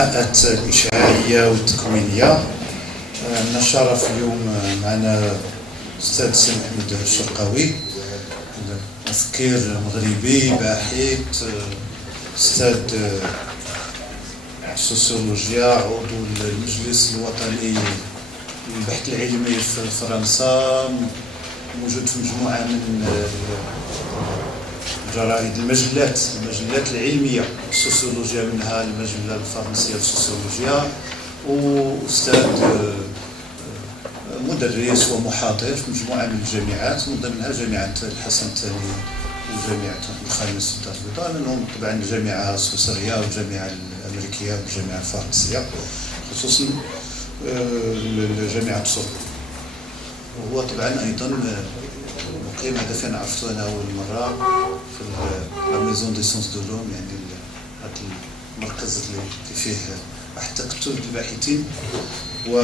اللقاءات الإشعاعية والتكوينية. عندنا الشرف اليوم معنا الأستاذ سي محمد الشرقاوي، مفكر مغربي باحث، أستاذ السوسيولوجيا، عضو المجلس الوطني للبحث العلمي في فرنسا، موجود في مجموعة من الجرائد المجلات العلمية السوسيولوجيا، منها المجلة الفرنسية للسوسيولوجيا، وأستاذ مدرس ومحاضر في مجموعة من الجامعات، من ضمنها جامعة الحسن الثاني وجامعة الخامس في الدار البيضاء، منهم طبعا الجامعة السويسرية والجامعة الأمريكية والجامعة الفرنسية، خصوصا جامعة سوريا. وهو طبعا أيضا مقيم، هذا فين عرفته أنا أول مرة، في لا ميزون دي سونس دو لوم، يعني هذا المركز اللي فيه واحد التكتل الباحثين، و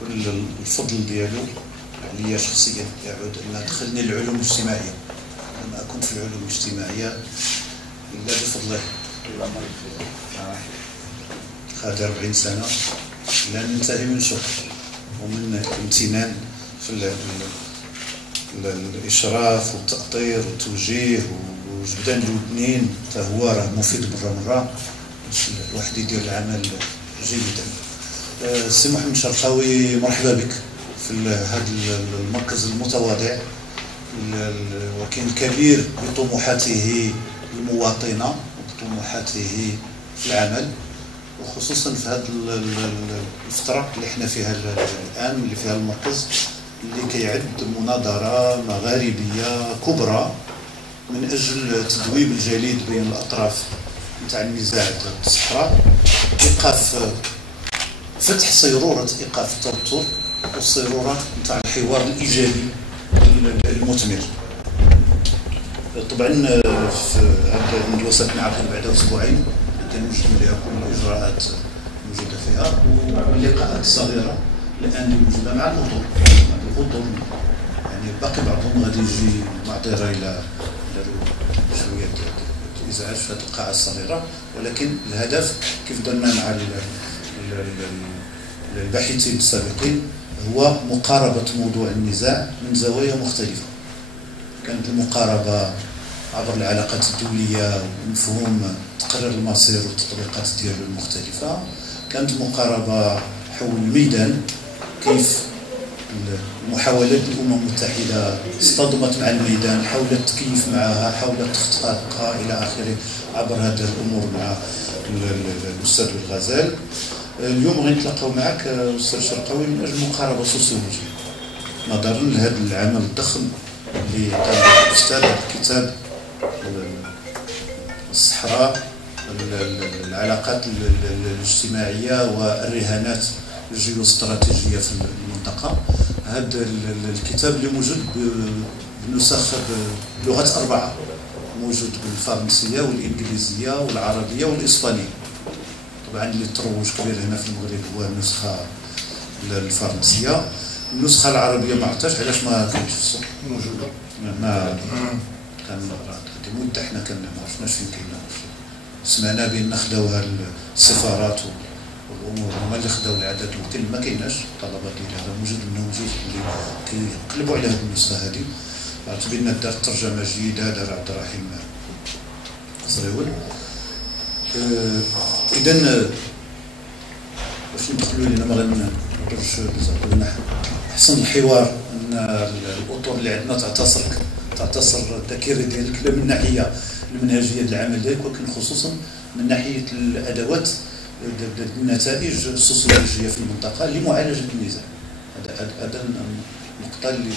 كل الفضل ديالو عليا شخصيا يعود أن دخلني العلوم الاجتماعية. لم أكن في العلوم الاجتماعية إلا بفضله. خاطر 40 سنة لا ننتهي من شكر ومن امتنان في الإشراف والتأطير والتوجيه وجبدان الودنين، حتى هو راه مفيد مرة باش الواحد يدير العمل جيدا. السي محمد الشرقاوي، مرحبا بك في هذا المركز المتواضع ولكن الكبير بطموحاته المواطنة وبطموحاته في العمل، وخصوصا في هذه الفترة اللي احنا فيها الآن، اللي فيها المركز اللي كيعد مناظرة مغاربية كبرى من أجل تذويب الجليد بين الأطراف نتاع النزاع الصحراء، إيقاف فتح صيرورة إيقاف التوتر والصيرورة نتاع الحوار الإيجابي المثمر. طبعا في هذا الندوة سنعقد بعد أسبوعين، كنوجد لها كل الإجراءات موجودة فيها، واللقاءات الصغيرة الآن موجودة مع الأطر، يعني باقي بعضهم غادي يجي معذرة إلى شوية الإزعاج في هذه القاعة الصغيرة، ولكن الهدف كيف درنا مع الباحثين السابقين هو مقاربة موضوع النزاع من زوايا مختلفة. كانت المقاربة عبر العلاقات الدولية ومفهوم تقرير المصير والتطبيقات ديالو المختلفة، كانت مقاربة حول الميدان، كيف محاولات الأمم المتحدة اصطدمت مع الميدان حول التكييف معها، حول تخطيطها إلى آخره، عبر هذه الأمور مع الأستاذ الغزال. اليوم غنتلاقاو معك أستاذ الشرقاوي من أجل مقاربة سوسيولوجية، نظرا لهذا العمل الضخم اللي قام الأستاذ بكتاب الصحراء، العلاقات الاجتماعية والرهانات الجيوستراتيجية في المنطقة. هذا الكتاب اللي موجود بنسخ بلغات 4، موجود بالفرنسية والإنجليزية والعربية والإسبانية. طبعا اللي تروج كبير هنا في المغرب هو النسخة الفرنسية. النسخة العربية ما عرفتش علاش ما كانتش في السوق موجودة، ما كان مدة حنا ما عرفناش فين كاينة. سمعنا بان خداوها السفارات والامور هما اللي خداو العدد، ولكن ما كايناش الطلبات ديال هذا. موجود منهم جوج اللي كيقلبوا على هذه النسخة هذه. عرفت بان دارت ترجمة جيدة، دار عبد الرحيم صريول. إذا باش ندخلوا لنا ما غنهضرش بزاف، حسن الحوار ان الاطر اللي عندنا تعتصر الذاكره ديالك، لا من الناحيه المنهجيه العمل ديالك، ولكن خصوصا من ناحيه الادوات النتائج السوسيولوجيه في المنطقه لمعالجه النزاع. هذا النقطه اللي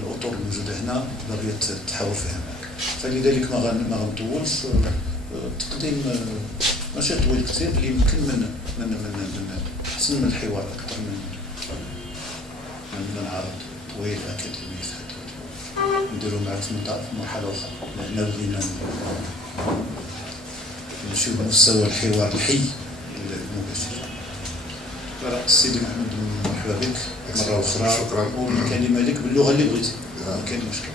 الاطر الموجوده هنا باغيه تحاور فيها معك. فلذلك ما غنطولش، تقديم ماشي طويل كثير اللي يمكن من احسن من الحوار اكثر من عرض طويل اكاديمي في هذا. نديرو معك في مرحله اخرى، لان بغينا نمشيو بمستوى الحوار الحي المباشر. السيدي محمد، مرحبا بك مره اخرى. شكرا. والكلمه لك باللغه اللي بغيتي، ما كاين مشكل.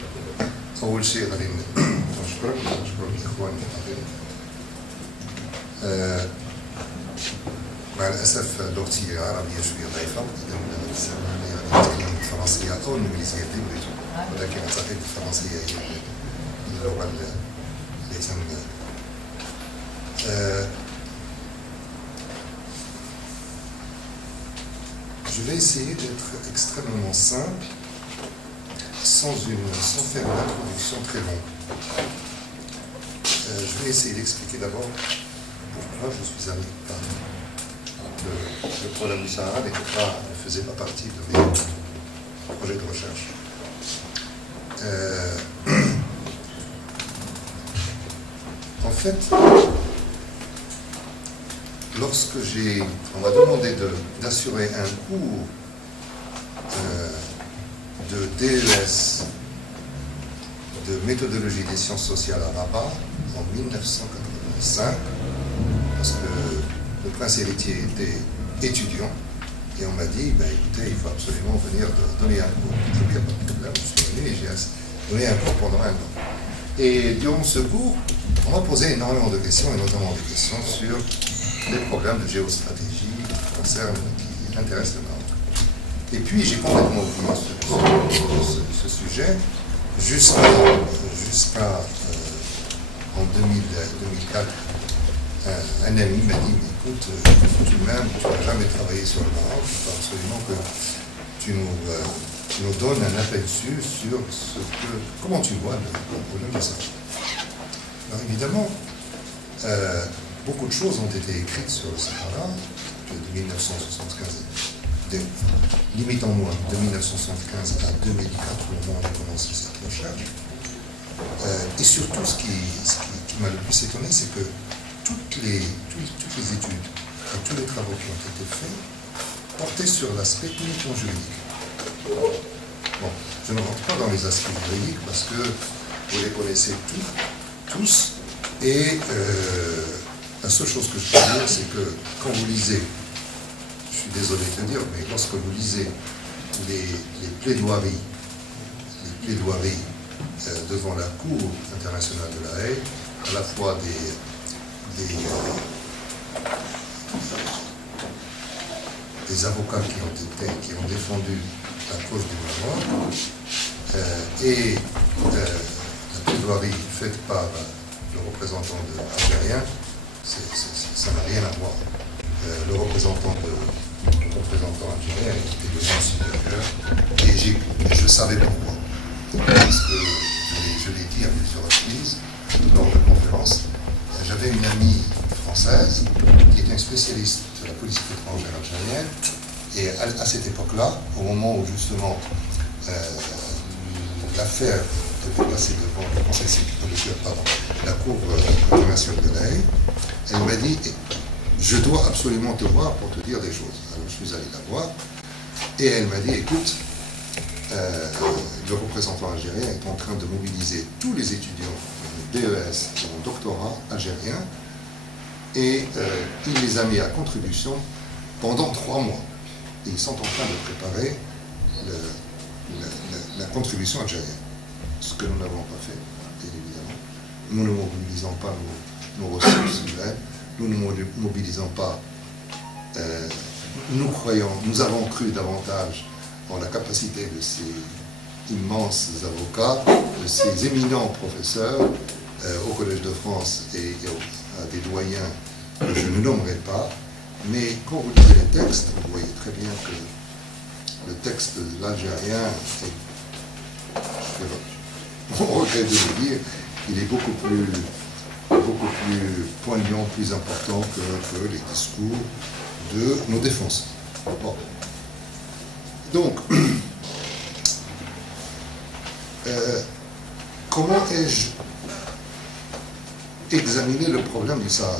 اول شيء غادي نشكرك الاخوان مع الأسف لغتي العربية شوية ضعيفة، إذا نتكلم الفرنسية أو الإنجليزية بغيتو، ولكن أعتقد الفرنسية هي اللغة التي Je vais essayer d'être extrêmement simple, sans faire une introduction très longue. Je vais essayer d'expliquer d'abord pourquoi je suis allé par le problème du Sahara ne faisait pas partie de mes projets de recherche. En fait, lorsque on m'a demandé d'assurer un cours de DES de méthodologie des sciences sociales à Rabat en 1985, parce que le prince héritier était étudiant, et on m'a dit, ben, écoutez, il faut absolument venir donner un cours. Je n'ai pas de problème, je suis venu et j'ai donné un cours pendant un an. Et durant ce cours, on m'a posé énormément de questions, et notamment des questions sur les problèmes de géostratégie qui intéressent le Maroc. Et puis j'ai complètement oublié ce sujet jusqu'à en 2004, un ami m'a dit, mais écoute, tu n'as jamais travaillé sur le Maroc, il faut absolument que tu nous donnes un aperçu sur comment tu vois le problème de ça. Alors évidemment, beaucoup de choses ont été écrites sur le Sahara de 1975, limite en moins, de 1975 à 2004, au moment où on a commencé cette recherche. Et surtout, ce qui m'a le plus étonné, c'est que toutes les études et tous les travaux qui ont été faits portaient sur l'aspect uniquement juridique. Bon, je ne rentre pas dans les aspects juridiques parce que vous les connaissez tous, et la seule chose que je peux dire, c'est que quand vous lisez, je suis désolé de le dire, mais lorsque vous lisez les plaidoiries devant la Cour internationale de la Haye, à la fois des avocats qui ont défendu la cause du Maroc et la plaidoirie faite par le représentant algérien, ça n'a rien à voir. Le représentant algérien était de rang supérieur, et je savais pourquoi. Parce que je l'ai dit à plusieurs reprises lors de conférences, j'avais une amie française qui était une spécialiste de la politique étrangère algérienne, et à cette époque-là, au moment où justement l'affaire devait passer devant le Conseil la Cour internationale de la Haye, elle m'a dit, je dois absolument te voir pour te dire des choses. Alors je suis allé la voir, et elle m'a dit, écoute, le représentant algérien est en train de mobiliser tous les étudiants de DES et en doctorat algérien, et il les a mis à contribution pendant 3 mois. Et ils sont en train de préparer la contribution algérienne. Ce que nous n'avons pas fait, bien évidemment. Nous ne mobilisons pas nos ressources humaines, nous ne mobilisons pas. Nous avons cru davantage en la capacité de ces immenses avocats, de ces éminents professeurs au Collège de France et à des doyens que je ne nommerai pas, mais quand vous lisez les textes, vous voyez très bien que le texte de l'Algérien est, on regrette de le dire, il est beaucoup plus poignant, plus important que les discours de nos défenseurs. Bon. Donc, comment ai-je examiné le problème du Sahara?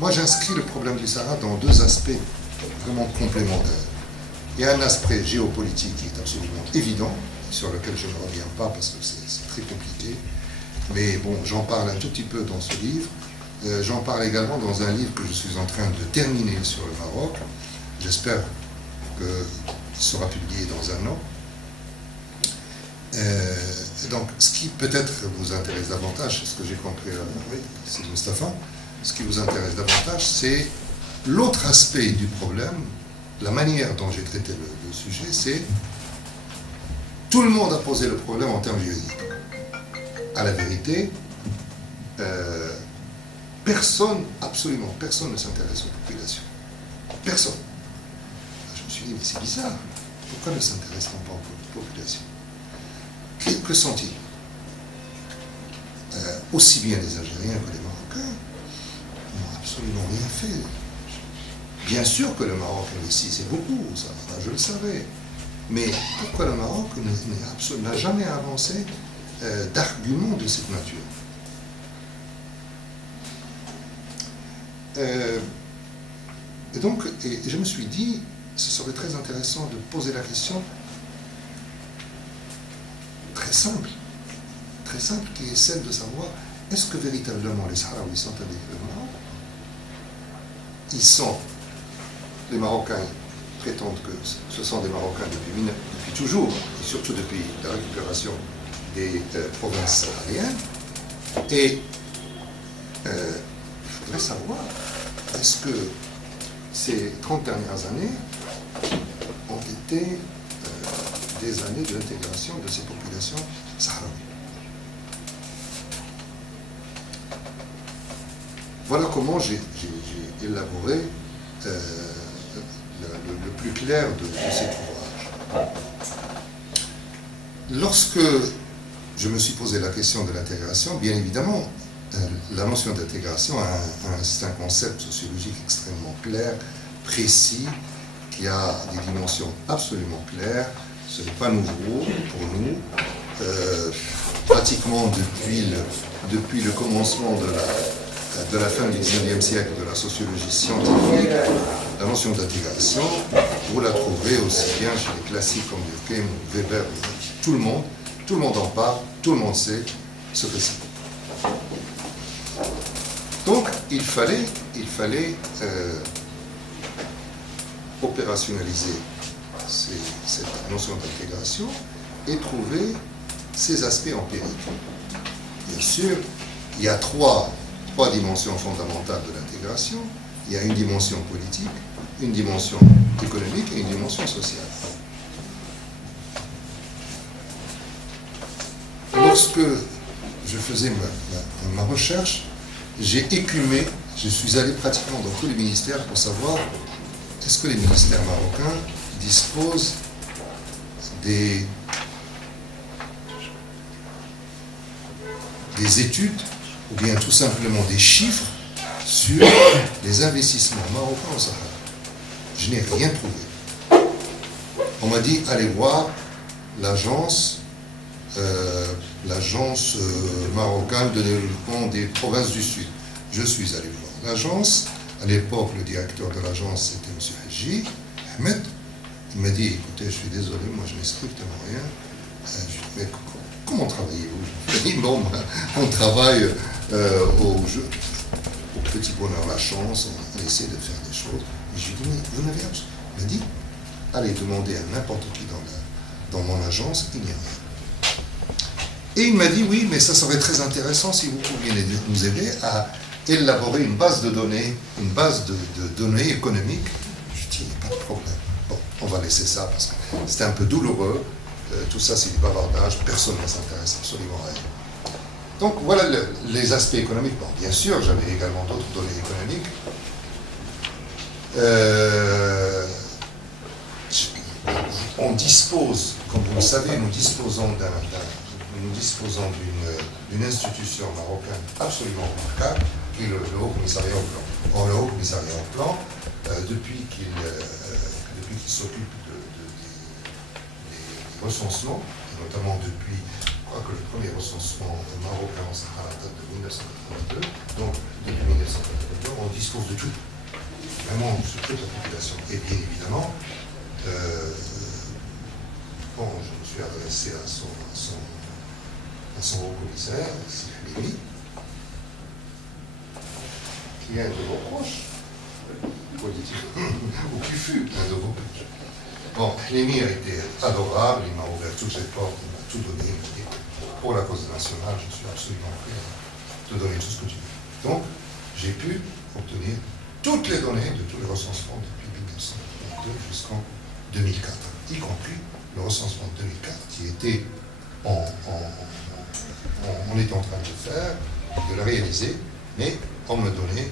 Moi, j'inscris le problème du Sahara dans 2 aspects vraiment complémentaires. Il y a un aspect géopolitique qui est absolument évident, sur lequel je ne reviens pas parce que c'est très compliqué, mais bon, j'en parle un tout petit peu dans ce livre. J'en parle également dans un livre que je suis en train de terminer sur le Maroc. J'espère qu'il sera publié dans un an. Donc, ce qui peut-être vous intéresse davantage, c'est ce que j'ai compris, oui, c'est Mustapha, ce qui vous intéresse davantage, c'est l'autre aspect du problème, la manière dont j'ai traité le sujet, c'est tout le monde a posé le problème en termes juridiques. À la vérité, personne, absolument personne ne s'intéresse aux populations. Personne. Je me suis dit, mais c'est bizarre. Pourquoi ne s'intéresse-t-on pas aux populations? Que sont-ils? Aussi bien les Algériens que les Marocains n'ont absolument rien fait. Bien sûr que le Maroc investit, c'est beaucoup, ça, je le savais. Mais pourquoi le Maroc n'a jamais avancé d'arguments de cette nature? Et donc, je me suis dit, ce serait très intéressant de poser la question très simple, qui est celle de savoir, est-ce que véritablement les Sahraouis sont avec le Maroc? Ils sont, les Marocains prétendent que ce sont des Marocains depuis toujours, et surtout depuis la récupération des provinces sahariennes. Et je voudrais savoir, est-ce que ces 30 dernières années ont été des années de l'intégration de ces populations sahraouies? Voilà comment j'ai élaboré le plus clair de cet ouvrage. Lorsque je me suis posé la question de l'intégration, bien évidemment, la notion d'intégration c'est un concept sociologique extrêmement clair, précis, qui a des dimensions absolument claires. Ce n'est pas nouveau pour nous. Pratiquement depuis le commencement de la fin du XIXe siècle de la sociologie scientifique, la notion d'intégration, vous la trouverez aussi bien chez les classiques comme Durkheim ou Weber, tout le monde en parle, tout le monde sait ce que c'est. Donc, il fallait opérationnaliser cette notion d'intégration et trouver ses aspects empiriques. Bien sûr, il y a trois dimensions fondamentales de l'intégration. Il y a une dimension politique, une dimension économique et une dimension sociale. Lorsque je faisais ma recherche, j'ai écumé, je suis allé pratiquement dans tous les ministères pour savoir est-ce que les ministères marocains disposent des études ou bien tout simplement des chiffres sur les investissements marocains au Sahara. Je n'ai rien trouvé. On m'a dit, allez voir l'agence marocaine de développement des provinces du Sud. Je suis allé voir l'agence. À l'époque, le directeur de l'agence, c'était M. Haji, Ahmed. Il m'a dit, écoutez, je suis désolé, moi je n'ai strictement rien. Je lui ai dit, mais comment travaillez-vous? Il m'a dit, bon, on travaille au petit bonheur, la chance, on essaie de faire des choses. Et je lui ai dit, mais vous n'avez absolument. Il m'a dit, allez demander à n'importe qui dans mon agence, il n'y a rien. Et il m'a dit, oui, mais ça serait très intéressant si vous pouviez nous aider à élaborer une base de données, économiques. Je dis, pas de problème. Bon, on va laisser ça parce que c'était un peu douloureux. Tout ça, c'est du bavardage. Personne ne s'intéresse absolument à elle. Donc, voilà les aspects économiques. Bon, bien sûr, j'avais également d'autres données économiques. On dispose, comme vous le savez, nous disposons d'une institution marocaine absolument remarquable, qui est le Haut Commissariat au Plan. Or, le Haut Commissariat au Plan, depuis qu'il s'occupe des recensements, et notamment depuis, je crois que le premier recensement marocain en Sahara date de 1982, donc depuis 1982, on dispose de tout, vraiment sur toute la population. Et bien évidemment, bon, je me suis adressé à son haut commissaire, Sylvie, qui est un de vos proches, ou qui fut un de vos proches. Bon, l'émir était adorable, il m'a ouvert toutes les portes, il m'a tout donné, il m'a dit, pour la cause nationale, je suis absolument prêt à te donner tout ce que tu veux. Donc, j'ai pu obtenir toutes les données de tous les recensements depuis 1992 jusqu'en 2004, y compris le recensement de 2004 qui était on est en train de faire, de le réaliser, mais on me donnait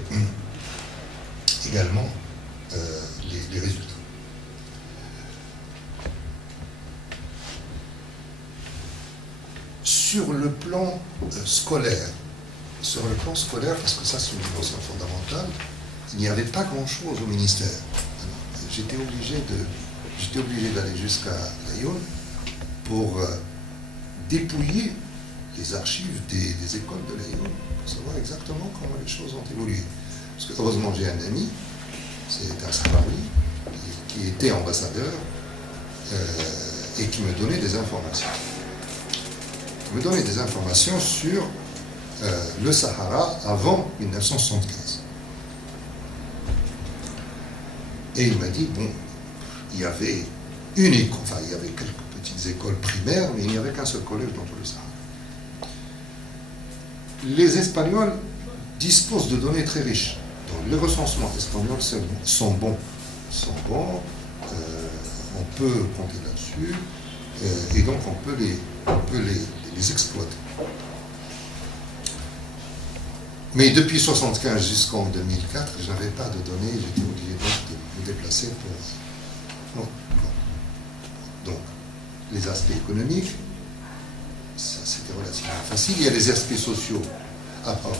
également les résultats. Sur le plan scolaire, parce que ça c'est une dimension fondamentale, il n'y avait pas grand-chose au ministère. J'étais obligé d'aller jusqu'à Lyon pour dépouiller les archives des écoles de Lyon pour savoir exactement comment les choses ont évolué. Parce que heureusement j'ai un ami, c'est un Sahraoui, qui était ambassadeur et qui me donnait des informations. Il me donnait des informations sur le Sahara avant 1975. Et il m'a dit, bon, il y avait il y avait quelques petites écoles primaires, mais il n'y avait qu'un seul collège dans tout le Sahara. Les Espagnols disposent de données très riches. Donc, les recensements espagnols sont bons. On peut compter là-dessus, et donc on peut les exploiter. Mais depuis 1975 jusqu'en 2004, je n'avais pas de données, j'étais obligé de me déplacer pour... Donc, les aspects économiques, ça c'était relativement facile. Il y a les aspects sociaux. Pardon,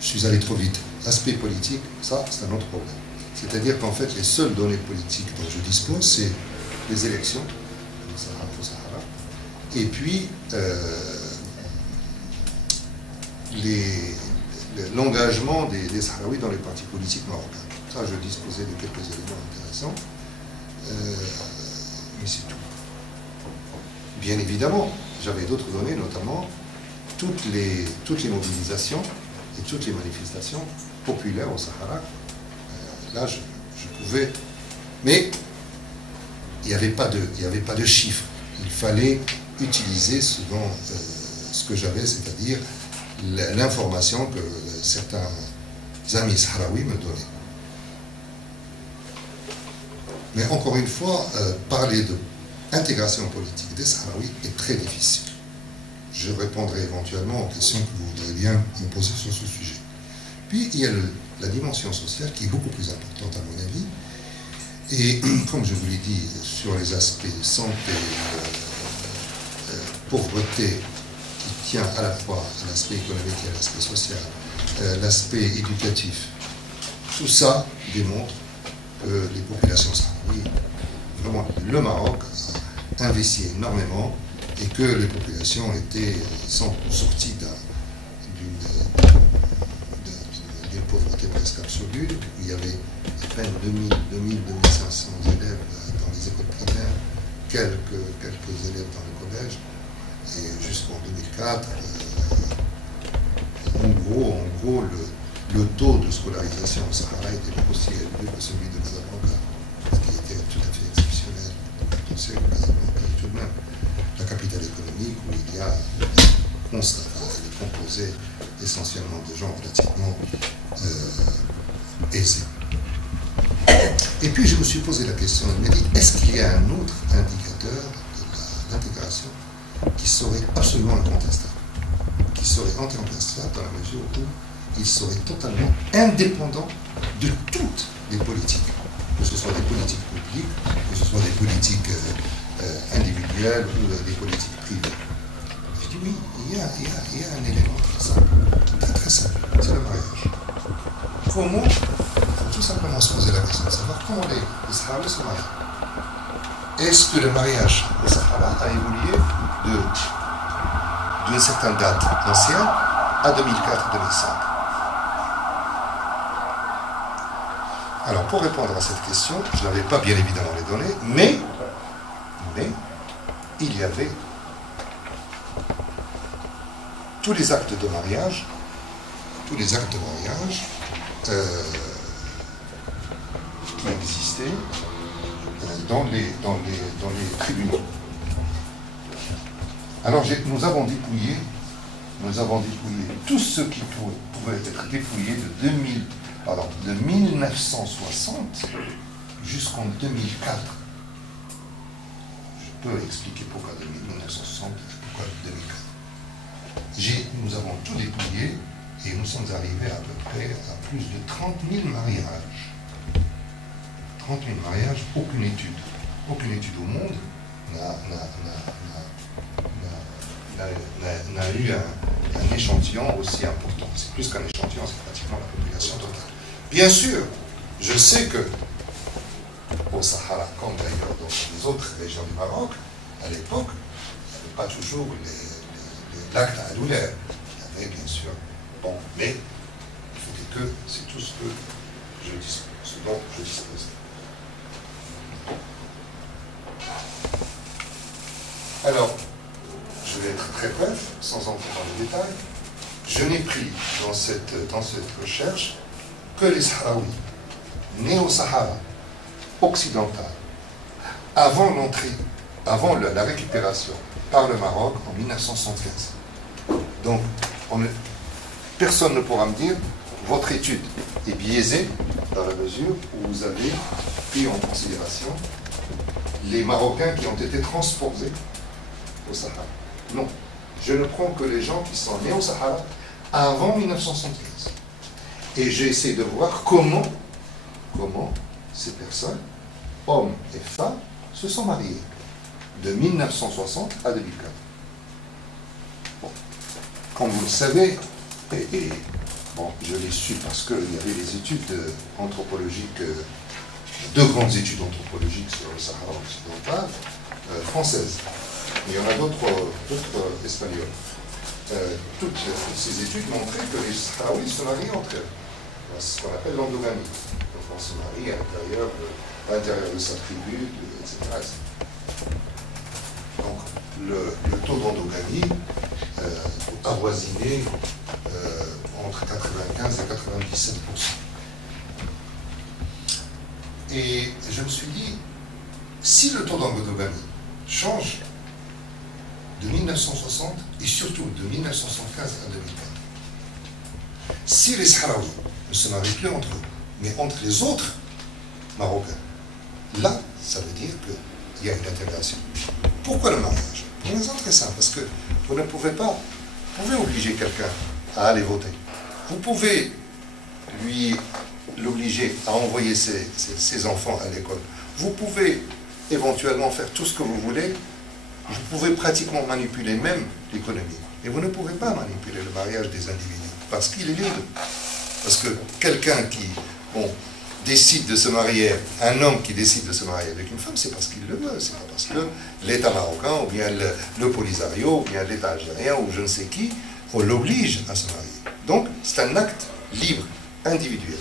je suis allé trop vite. L'aspect politique, ça c'est un autre problème. C'est-à-dire qu'en fait, les seules données politiques dont je dispose, c'est les élections au Sahara, et puis l'engagement des Sahraouis dans les partis politiques marocains. Ça, je disposais de quelques éléments intéressants, mais c'est tout. Bien évidemment, j'avais d'autres données, notamment toutes les mobilisations et toutes les manifestations populaires au Sahara. Là, je pouvais... Mais il n'y avait pas de chiffres. Il fallait utiliser ce que j'avais, c'est-à-dire l'information que certains amis sahraouis me donnaient. Mais encore une fois, parler d'intégration politique des Sahraouis est très difficile. Je répondrai éventuellement aux questions que vous voudrez bien me poser sur ce sujet. Puis, il y a la dimension sociale qui est beaucoup plus importante à mon avis. Et comme je vous l'ai dit, sur les aspects santé, pauvreté, qui tient à la fois à l'aspect économique et à l'aspect social, l'aspect éducatif, tout ça démontre que les populations sahraouies, vraiment le Maroc a investi énormément et que les populations sont sorties d'une pauvreté presque absolue. Il y avait à peine 2500 élèves dans les écoles primaires, quelques élèves dans le collège, et jusqu'en 2004, en gros le taux de scolarisation au Sahara était aussi élevé que celui de Casablanca, ce qui était tout à fait exceptionnel. On sait que Casablanca est tout de même la capitale économique où il y a elle est composée essentiellement de gens relativement aisés. Et puis je me suis posé la question, je me dis, est-ce qu'il y a un autre indicateur de l'intégration qui serait absolument incontestable, qui serait incontestable dans la mesure où il serait totalement indépendant de toutes les politiques, que ce soit des politiques publiques, que ce soit des politiques individuelles ou des politiques privées. Je dis oui, il y a un élément très simple, très simple, c'est le mariage. Comment? Il faut tout simplement se poser la question de savoir comment les Sahraouis se marient. Est-ce que le mariage au Sahara a évolué d'une certaine date ancienne à 2004-2005? Alors, pour répondre à cette question, je n'avais pas bien évidemment les données, mais il y avait tous les actes de mariage qui existaient dans les tribunaux. Alors, nous avons dépouillé nous avons dépouillé tout ce qui pouvait être dépouillé de 1960 jusqu'en 2004. Je peux expliquer pourquoi 1960 et pourquoi 2004. Nous avons tout dépouillé et nous sommes arrivés à peu près à plus de 30 000 mariages. 30 000 mariages, aucune étude au monde n'a eu un échantillon aussi important. C'est plus qu'un échantillon, c'est pratiquement la population totale. Bien sûr, je sais que au Sahara, comme d'ailleurs dans les autres régions du Maroc, à l'époque, il n'y avait pas toujours l'acte adulaire. Il y avait bien sûr, bon, mais il faut que c'est tout ce dont je dispose. Alors, je vais être très bref, sans entrer dans les détails. Je n'ai pris dans cette recherche que les Sahraouis, nés au Sahara occidental, avant la récupération par le Maroc en 1975. Donc, personne ne pourra me dire votre étude est biaisée dans la mesure où vous avez pris en considération les Marocains qui ont été transposés au Sahara. Non, je ne prends que les gens qui sont nés au Sahara avant 1975. Et j'ai essayé de voir comment ces personnes, hommes et femmes, se sont mariés de 1960 à 2004. Bon, comme vous le savez, bon, je l'ai su parce qu'il y avait des études anthropologiques, deux grandes études anthropologiques sur le Sahara occidental, françaises. Il y en a d'autres espagnoles. Toutes ces études montraient que les Sahraouis se marient entre eux. C'est ce qu'on appelle l'endogamie. Donc on se marie à l'intérieur de sa tribu, etc. Donc le taux d'endogamie avoisinait entre 95 et 97%. Et je me suis dit, si le taux d'endogamie change de 1960 et surtout de 1975 à 2004, si les Sahraouis ne se marient plus entre eux, mais entre les autres Marocains, là, ça veut dire qu'il y a une intégration. Pourquoi le mariage? Pour une raison très simple, parce que vous ne pouvez pas, vous pouvez obliger quelqu'un à aller voter. Vous pouvez l'obliger à envoyer ses enfants à l'école. Vous pouvez éventuellement faire tout ce que vous voulez. Vous pouvez pratiquement manipuler même l'économie. Et vous ne pouvez pas manipuler le mariage des individus, parce qu'il est libre. Parce que quelqu'un qui décide de se marier, un homme qui décide de se marier avec une femme, c'est parce qu'il le veut. C'est pas parce que l'État marocain, ou bien le Polisario, ou bien l'État algérien, ou je ne sais qui, on l'oblige à se marier. Donc, c'est un acte libre, individuel.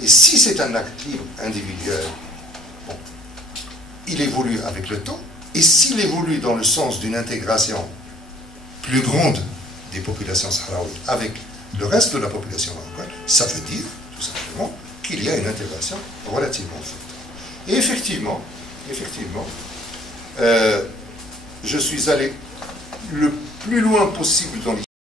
Et si c'est un acte libre, individuel, il évolue avec le temps. Et s'il évolue dans le sens d'une intégration plus grande des populations sahraouies avec le reste de la population marocaine, ça veut dire, tout simplement, qu'il y a une intégration relativement forte. Et effectivement, je suis allé le plus loin possible dans l'histoire.